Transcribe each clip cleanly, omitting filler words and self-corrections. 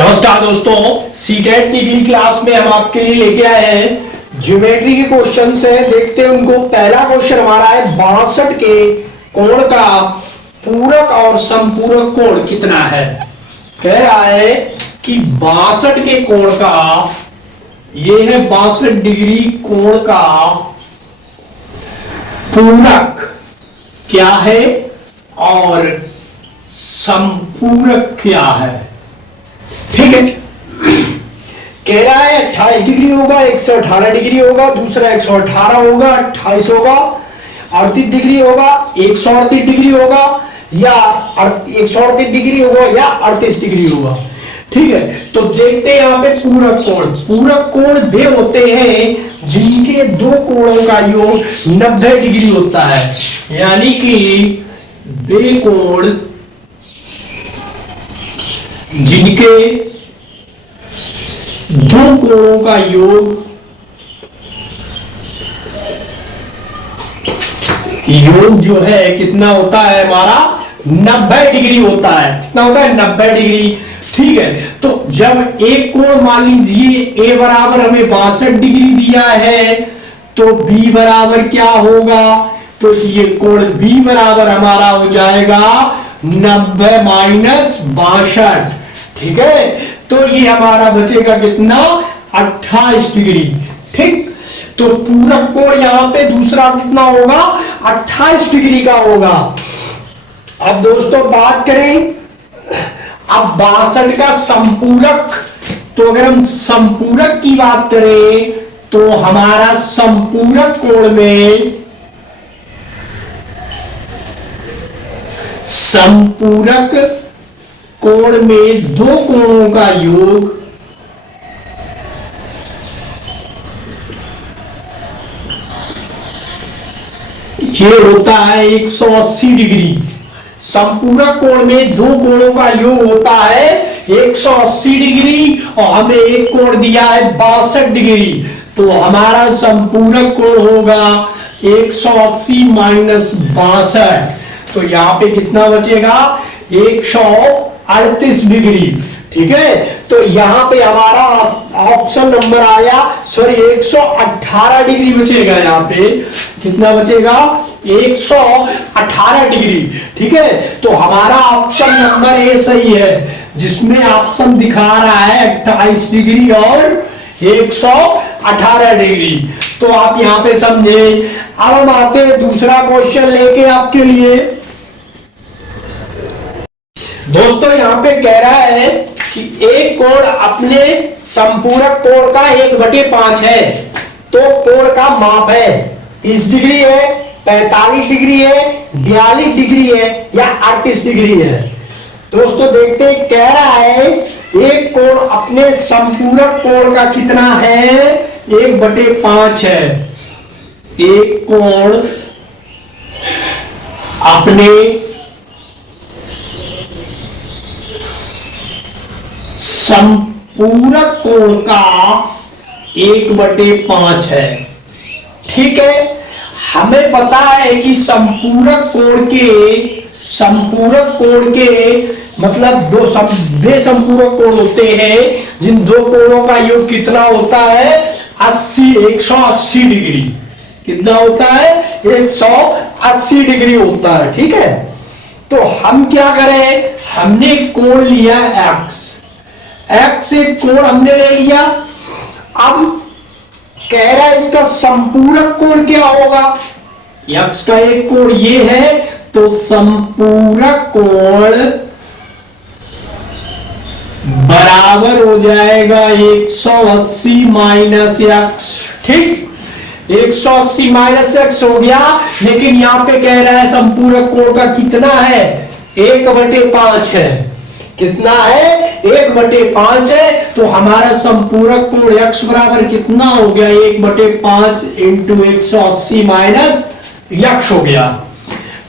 नमस्कार दोस्तों, सीटेट की अगली क्लास में हम आपके लिए लेके आए हैं ज्योमेट्री के क्वेश्चन से। देखते हैं उनको। पहला क्वेश्चन हमारा है 62 के कोण का पूरक और समपूरक कोण कितना है। कह रहा है कि 62 के कोण का, ये है 62 डिग्री कोण का पूरक क्या है और समपूरक क्या है। ठीक है, कह रहा है 28 डिग्री होगा, 118 डिग्री होगा, दूसरा 118 होगा, 28 होगा, 38 डिग्री होगा, 138 डिग्री होगा या 138 डिग्री होगा या 38 डिग्री होगा। ठीक है, तो देखते हैं यहां पे पूरक कोण। पूरक कोण वे होते हैं जिनके दो कोणों का योग 90 डिग्री होता है, यानी कि वे कोण जिनके दो कोणों का योग जो है कितना होता है हमारा 90 डिग्री होता है। कितना होता है 90 डिग्री। ठीक है, तो जब एक कोण मान लीजिए ए बराबर हमें 62 डिग्री दिया है तो बी बराबर क्या होगा, तो ये कोण बी बराबर हमारा हो जाएगा 90 माइनस 62। ठीक है, तो ये हमारा बचेगा कितना 28 डिग्री। ठीक, तो पूरक कोण यहां पे दूसरा कितना होगा 28 डिग्री का होगा। अब दोस्तों बात करें अब 62 का संपूरक, तो अगर हम संपूरक की बात करें तो हमारा संपूरक कोण में दो कोणों का योग ये होता है 180 डिग्री। संपूरक कोण में दो कोणों का योग होता है 180 डिग्री और हमें एक कोण दिया है 62 डिग्री, तो हमारा संपूरक कोण होगा 180 माइनस 62। तो यहां पे कितना बचेगा 138 डिग्री। ठीक है, तो यहां पे हमारा ऑप्शन नंबर आया, सॉरी 118 डिग्री बचेगा। यहां पे कितना बचेगा 118 डिग्री। ठीक है, तो हमारा ऑप्शन नंबर ए सही है, जिसमें ऑप्शन दिखा रहा है 28 डिग्री और 118 डिग्री। तो आप यहां पे समझे। अब हम आते हैं दूसरा क्वेश्चन लेके आपके लिए। दोस्तों यहां पे कह रहा है कि एक कोण अपने संपूरक कोण का 1/5 है, तो कोण का माप है 30 डिग्री है, 45 डिग्री है, 42 डिग्री है या 38 डिग्री है। दोस्तों देखते हैं, कह रहा है एक कोण अपने संपूरक कोण का कितना है 1/5 है। एक कोण अपने संपूरक कोण का 1/5 है। ठीक है, हमें पता है कि संपूरक कोण के मतलब दो संपूरक कोण होते हैं जिन दो कोणों का योग कितना होता है 180 डिग्री। कितना होता है 180 डिग्री होता है। ठीक है, तो हम क्या करें, हमने कोण लिया x एक कोण हमने ले लिया। अब कह रहा है इसका संपूरक कोण क्या होगा, x का एक कोण ये है, तो संपूरक कोण बराबर हो जाएगा 180 माइनस x। ठीक, 180 माइनस x हो गया, लेकिन यहां पे कह रहा है संपूरक कोण का कितना है 1/5 है। कितना है 1/5 है, तो हमारा संपूरक कोण x बराबर कितना हो गया 1/5 इंटू 180 माइनस x हो गया।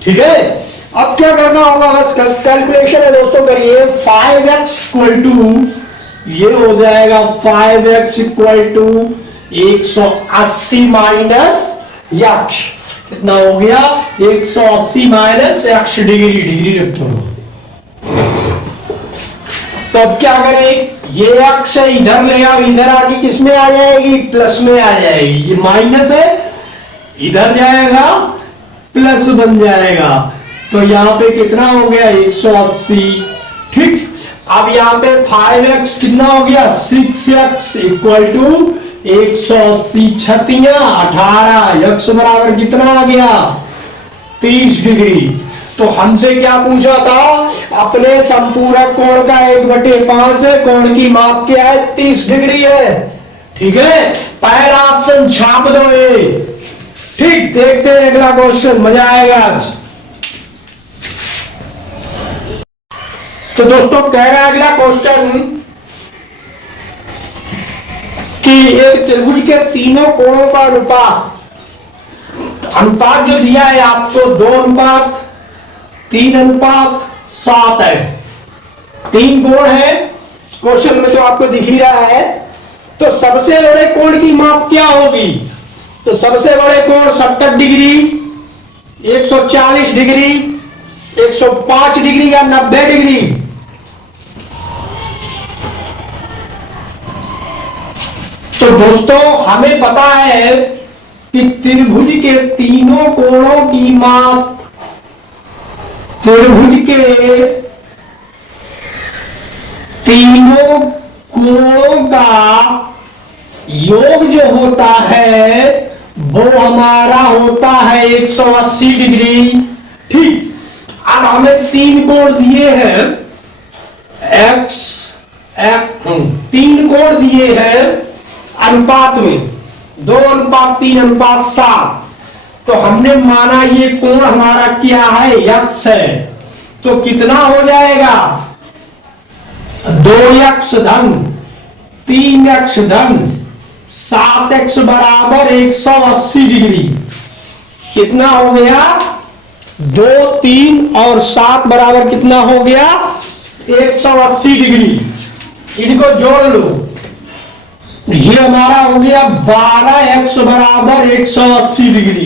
ठीक है, अब क्या करना होगा, बस कैलकुलेशन है दोस्तों, करिए 5x इक्वल टू ये हो जाएगा 5x equal to 180 minus x। कितना हो गया 180 माइनस x डिग्री रख दो। तो अब क्या करें, ये अक्ष इधर ले आओ, इधर आके किस में आ जाएगी, प्लस में आ जाएगी। ये माइनस है, इधर जाएगा प्लस बन जाएगा। तो यहाँ पे कितना हो गया 180। ठीक, अब यहाँ पे 5x कितना हो गया 6x इक्वल टू 180 छतियां 18, x बराबर कितना आ गया 30 डिग्री। तो हमसे क्या पूछा था, अपने संपूरक कोण का 1/5 है, कोण की माप क्या है 30 डिग्री है। ठीक है, पहला ऑप्शन छाप दो ये। ठीक, देखते हैं अगला क्वेश्चन, मजा आएगा आज। तो दोस्तों कह रहा है अगला क्वेश्चन कि एक त्रिभुज के तीनों कोणों का अनुपात जो दिया है आपको 2:3:7 है। 3 कोण है क्वेश्चन में, तो आपको दिख ही रहा है। तो सबसे बड़े कोण की माप क्या होगी, तो सबसे बड़े कोण 70 डिग्री, 140 डिग्री, 105 डिग्री या 90 डिग्री। तो दोस्तों हमें पता है कि त्रिभुज के तीनों कोणों की माप, त्रिभुज के तीनों कोणों का योग जो होता है वो हमारा होता है 180 डिग्री। ठीक, अब हमें 3 कोण दिए हैं, तीन कोण दिए हैं अनुपात में 2:3:7। तो हमने माना ये कोण हमारा क्या है x है, तो कितना हो जाएगा 2x धन 3x धन 7x बराबर 180 डिग्री। कितना हो गया 2, 3 और 7 बराबर कितना हो गया 180 डिग्री। इनको जोड़ लो, ये हमारा हो गया 12x बराबर 180 डिग्री।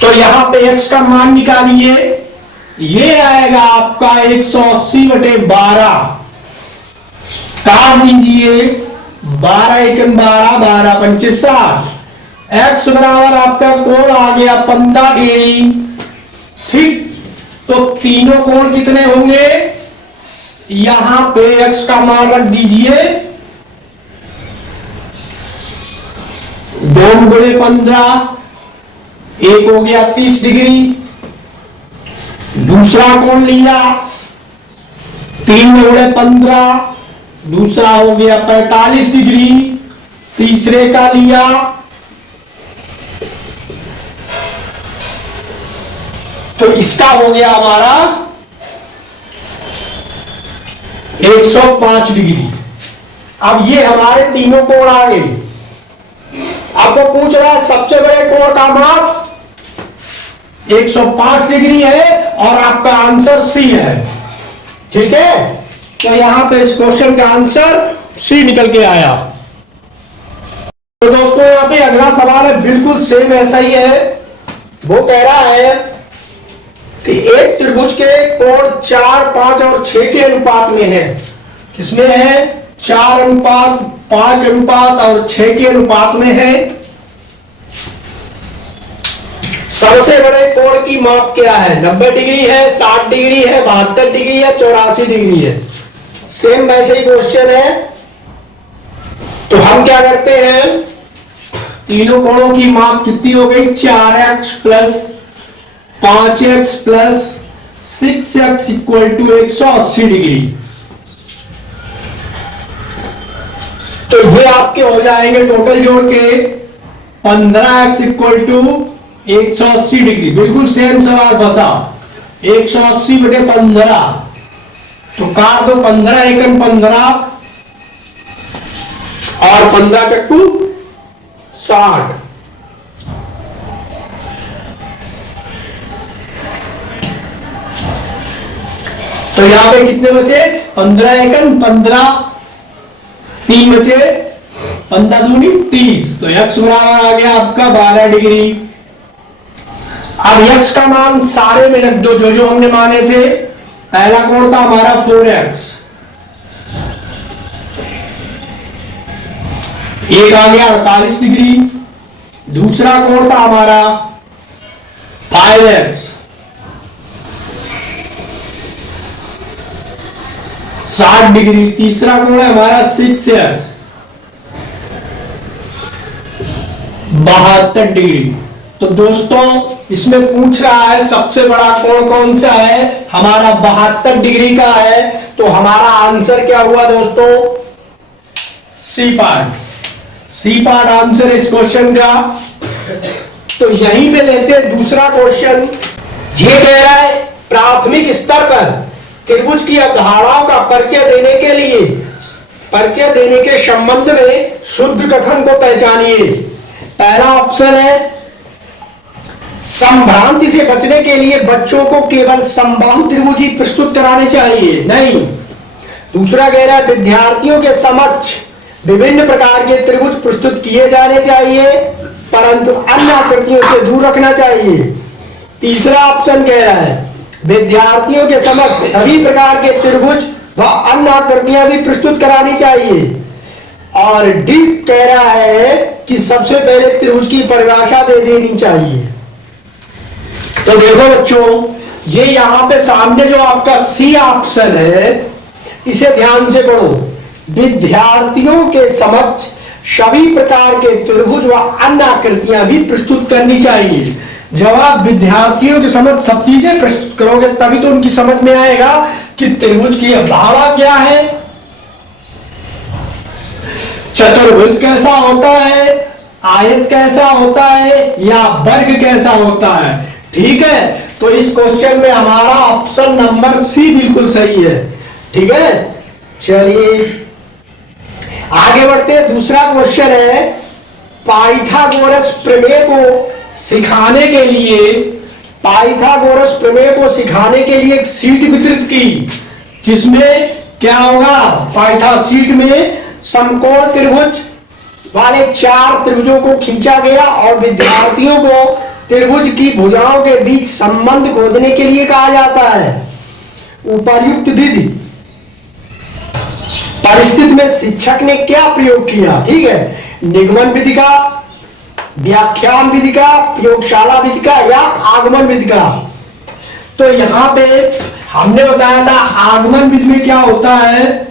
तो यहां पे x का मान निकालिए, ये आएगा आपका 180/12। काट दीजिए 12×1 = 12, 12×5 = 60। x बराबर आपका कोण आ गया 15 डिग्री। ठीक, तो तीनों कोण कितने होंगे, यहां पे x का मान रख दीजिए 2×15, एक हो गया 30 डिग्री। दूसरा कोण लिया 3×15, दूसरा हो गया 45 डिग्री। तीसरे का लिया तो इसका हो गया हमारा 105 डिग्री। अब ये हमारे तीनों कोण आ गए। आपको पूछ रहा है सबसे बड़े कोण का माप 105 डिग्री है और आपका आंसर सी है। ठीक है, तो यहां पे इस क्वेश्चन का आंसर सी निकल के आया। तो दोस्तों यहां पे अगला सवाल है, बिल्कुल सेम ऐसा ही है। वो कह रहा है कि एक त्रिभुज के कोण 4, 5 और 6 के अनुपात में है। किसमें है 4:5, 5 और 6 के अनुपात में है। सबसे बड़े कोण की माप क्या है, 90 डिग्री है, 60 डिग्री है, 72 डिग्री है, 84 डिग्री है। सेम वैसे ही क्वेश्चन है। तो हम क्या करते हैं, तीनों कोणों की माप कितनी हो गई 4x plus 5x plus 6x equal to 180 degree. तो ये आपके हो जाएंगे टोटल जोड़ के 15x इक्वल टू 180 डिग्री। बिल्कुल सेम सवाल बसा 180/15। तो काट दो 15 एकम 15 और 15 चक्कू 60। तो यहां पे कितने बचे 15 एकम 15, 3 बचे 15 दूनी 30। तो x बराबर आ गया आपका 12 डिग्री। अब यक्स का मान सारे में रख दो, जो जो हमने माने थे। पहला कोण था हमारा 4x, एक आ गया 48 डिग्री। दूसरा कोण था हमारा 5x, 60 डिग्री। तीसरा कोण है हमारा 6x, 72 डिग्री। तो दोस्तों इसमें पूछ रहा है सबसे बड़ा कोण कौन सा है, हमारा 72 डिग्री का है। तो हमारा आंसर क्या हुआ दोस्तों, C part. C part answer इस क्वेश्चन का। तो यहीं पे लेते हैं दूसरा क्वेश्चन। ये कह रहा है प्राथमिक स्तर पर त्रिभुज की अवधारणाओं का परिचय देने के संबंध में शुद्ध कथन को पहचानिए। पहला ऑप्शन है संभ्रांति से बचने के लिए बच्चों को केवल समबाहु त्रिभुज ही प्रस्तुत कराने चाहिए, नहीं। दूसरा कह रहा है विद्यार्थियों के समक्ष विभिन्न प्रकार के त्रिभुज प्रस्तुत किए जाने चाहिए परंतु अन्य आकृतियों से दूर रखना चाहिए। तीसरा ऑप्शन कह रहा है विद्यार्थियों के समक्ष सभी प्रकार के त्रिभुज व अन्य आकृतियां भी प्रस्तुत करानी चाहिए। और डी कह रहा है कि सबसे पहले त्रिभुज की परिभाषा दे देनी चाहिए। तो देखो बच्चों, ये यहां पे सामने जो आपका सी ऑप्शन है इसे ध्यान से पढ़ो। विद्यार्थियों के समक्ष सभी प्रकार के त्रिभुज व अन्य आकृतियां भी प्रस्तुत करनी चाहिए। जब आप विद्यार्थियों के समक्ष सब चीजें प्रस्तुत करोगे तभी तो उनकी समझ में आएगा कि त्रिभुज की अवधारणा क्या है, चतुर्भुज कैसा होता है, आयत कैसा होता है या वर्ग कैसा होता है। ठीक है, तो इस क्वेश्चन में हमारा ऑप्शन नंबर सी बिल्कुल सही है। ठीक है, चलिए आगे बढ़ते हैं। दूसरा क्वेश्चन है पाइथागोरस प्रमेय को सिखाने के लिए एक शीट वितरित की जिसमें क्या होगा, पाइथा शीट में समकोण त्रिभुज वाले 4 त्रिभुजों को खींचा गया और विद्यार्थियों को त्रिभुज की भुजाओं के बीच संबंध खोजने के लिए कहा जाता है। उपर्युक्त विधि परिस्थिति में शिक्षक ने क्या प्रयोग किया, ठीक है, निगमन विधि का, व्याख्यान विधि का, प्रयोगशाला विधि का या आगमन विधि का। तो यहां पे हमने बताया था आगमन विधि में क्या होता है,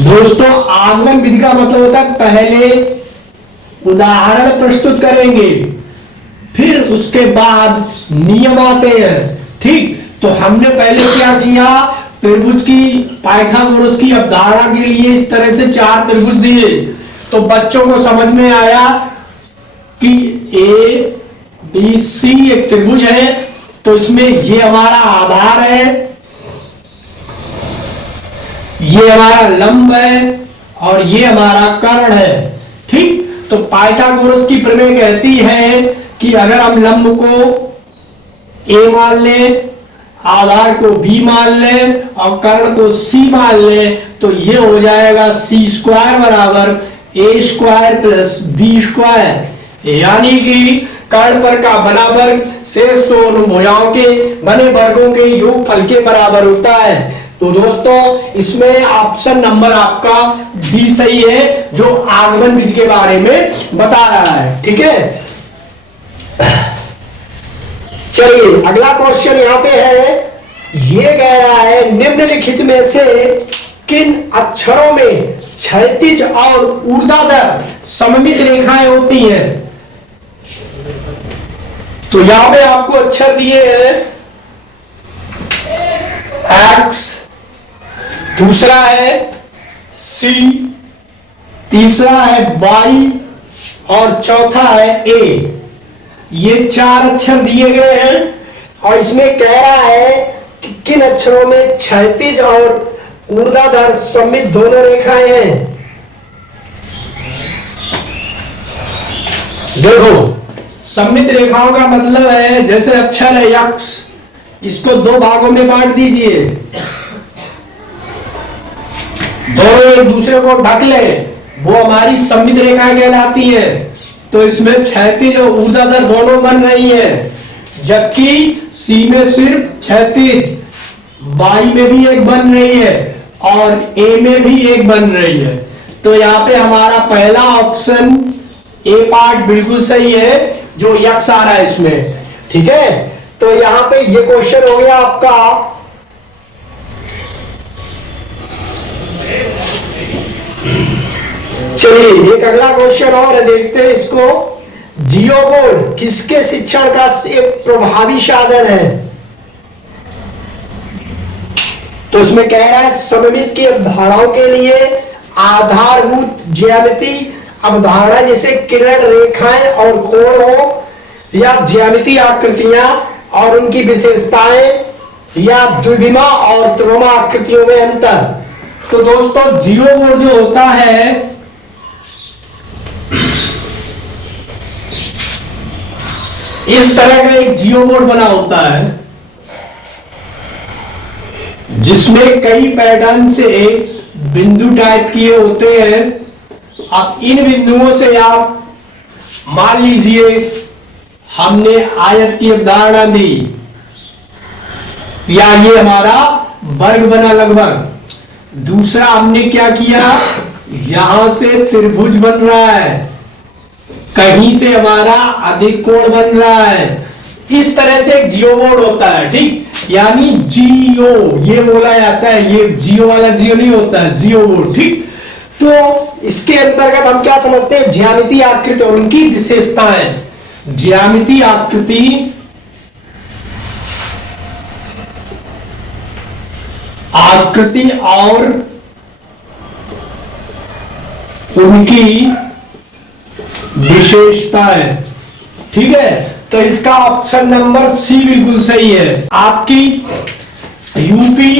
दोस्तों आगमन विधि का मतलब होता है पहले उदाहरण प्रस्तुत करेंगे फिर उसके बाद नियम आते हैं। ठीक, तो हमने पहले क्या किया, त्रिभुज की पाइथागोरस की अवधारणा के लिए इस तरह से 4 त्रिभुज दिए तो बच्चों को समझ में आया कि ए बी सी एक त्रिभुज है। तो इसमें ये हमारा आधार है, ये हमारा लंब है और ये हमारा कर्ण है। ठीक, तो पाइथागोरस की प्रमेय कहती है कि अगर हम लंब को ए मान लें, आधार को बी मान लें और कर्ण को सी मान लें तो ये हो जाएगा सी स्क्वायर बराबर ए स्क्वायर प्लस बी स्क्वायर, यानी कि कर्ण पर का बना वर्ग शेष दोनों भुजाओं के बने वर्गों के योगफल के बराबर होता है। तो दोस्तों इसमें ऑप्शन नंबर आपका डी सही है जो आगमन विधि के बारे में बता रहा है। ठीक है, चलिए अगला क्वेश्चन यहां पे है, ये कह रहा है निम्नलिखित में से किन अक्षरों में क्षैतिज और ऊर्ध्वाधर सममित रेखाएं होती हैं। तो यहां पे आपको अक्षर दिए हैं एक्स, दूसरा है सी, तीसरा है वाई और चौथा है ए। ये 4 अक्षर दिए गए हैं और इसमें कह रहा है कि किन अक्षरों में क्षैतिज और ऊर्ध्वाधर सममित दोनों रेखाएं हैं। देखो सममित रेखाओं का मतलब है जैसे अक्षर है यक्स, इसको 2 भागों में बांट दीजिए, दोनों एक दूसरे को ढक ले, वो हमारी सममित रेखाएं कहलाती है। तो इसमें क्षैतिज और ऊर्ध्वाधर दोनों बन रही है, जबकि सी में सिर्फ क्षैतिज, बाई में भी एक बन रही है और ए में भी एक बन रही है। तो यहाँ पे हमारा पहला ऑप्शन ए पार्ट बिल्कुल सही है, जो यक्स आ रहा है इसमें। ठीक है, तो यहाँ पे ये क्वेश्चन हो गया आपका। चलिए एक अगला क्वेश्चन और है, देखते हैं इसको। जियो बोर्ड किसके शिक्षण का एक प्रभावी साधन है? तो उसमें कह रहा है सममित की अवधारणाओं के लिए आधारभूत ज्यामिति अवधारणा, जैसे किरण रेखाएं और कोण हो, या ज्यामिति आकृतियां और उनकी विशेषताएं, या द्विविमा और त्रिविमा आकृतियों में अंतर। तो दोस्तों जियो बोर्ड जो होता है, इस तरह का एक जियो बोर्ड बना होता है, जिसमें कई पैटर्न से बिंदु टाइप किए होते हैं। अब इन बिंदुओं से आप मान लीजिए हमने आयत की अवधारणा दी, या ये हमारा वर्ग बना लगभग। दूसरा हमने क्या किया, यहां से त्रिभुज बन रहा है, कहीं से हमारा अधिक कोण बन रहा है। इस तरह से एक जियो बोर्ड होता है। ठीक, यानी जियो ये बोला जाता है, ये जियो वाला जियो नहीं होता है, जियो बोर्ड। ठीक, तो इसके अंतर्गत हम क्या समझते हैं, ज्यामिति आकृति और उनकी विशेषताएं। ज्यामिति आकृति और उनकी विशेषताएं। ठीक है, तो इसका ऑप्शन नंबर सी बिल्कुल सही है। आपकी यूपी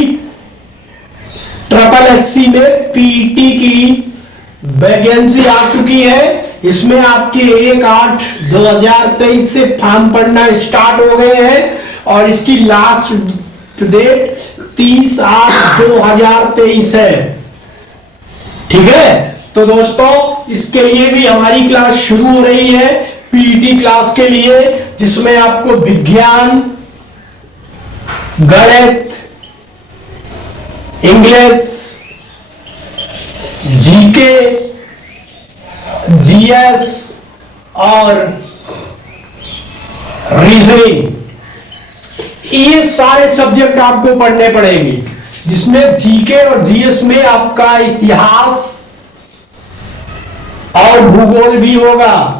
ट्रिपल एससी में पीटी की वैकेंसी आ चुकी है। इसमें आपके 1/8/2023 से फॉर्म पड़ना स्टार्ट हो गए हैं और इसकी लास्ट डेट 30/8/2023 है। ठीक है, तो दोस्तों इसके लिए भी हमारी क्लास शुरू हो रही है, पीटी क्लास के लिए, जिसमें आपको विज्ञान, गणित, इंग्लिश, जीके, जीएस और रीजनिंग, ये सारे सब्जेक्ट आपको पढ़ने पड़ेंगे, जिसमें जीके और जीएस में आपका इतिहास और भूगोल भी होगा।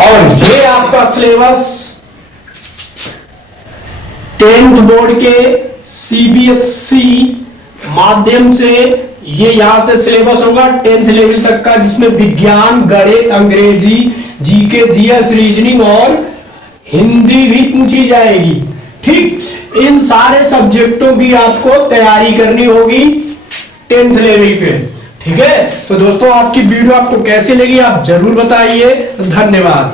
और ये आपका सिलेबस 10th बोर्ड के सीबीएसई माध्यम से, ये यहां से सिलेबस होगा 10th लेवल तक का, जिसमें विज्ञान, गणित, अंग्रेजी, जीके, जीएस, रीजनिंग और हिंदी भी पूछी जाएगी। ठीक, इन सारे सब्जेक्टों की आपको तैयारी करनी होगी 10th लेवल पे। ठीक है, तो दोस्तों आज की वीडियो आपको कैसी लगी आप जरूर बताइए। धन्यवाद।